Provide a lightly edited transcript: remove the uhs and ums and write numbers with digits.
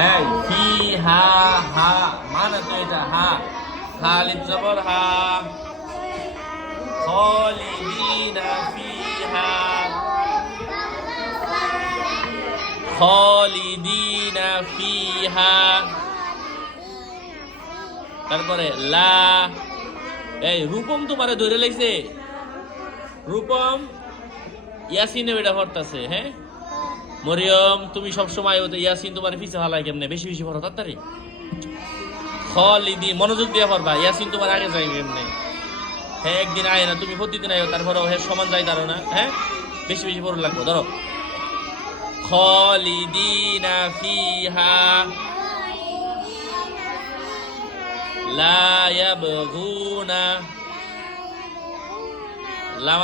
এই ফিহা হা মানে তো এটা হা খালিদ জবর হা খালিদিনা ফিহা খালিদিনা ফিহা তারপরে লা এই রূপম তোমারে ধরে লাইছে রূপম ইয়াসিনে এটা পড়তাছে হ্যাঁ মরিয়ম তুমি সব সময় ওদের ইয়াসিন তোমার পিছে হালায় কেমনে বেশি বেশি পড়ো তাড়াতাড়ি খালিদি মনোযোগ দিয়ে পড়বা ইয়াসিন তোমার আগে যাই কেমনে হ্যাঁ একদিন আয় না তুমি প্রতিদিন আয় তারপরে হ্যাঁ সমান যাই তারো না হ্যাঁ বেশি বেশি পড়ো লাগবো ধরো খালিদিনা ফিহা লা ইয়াবগুনা লা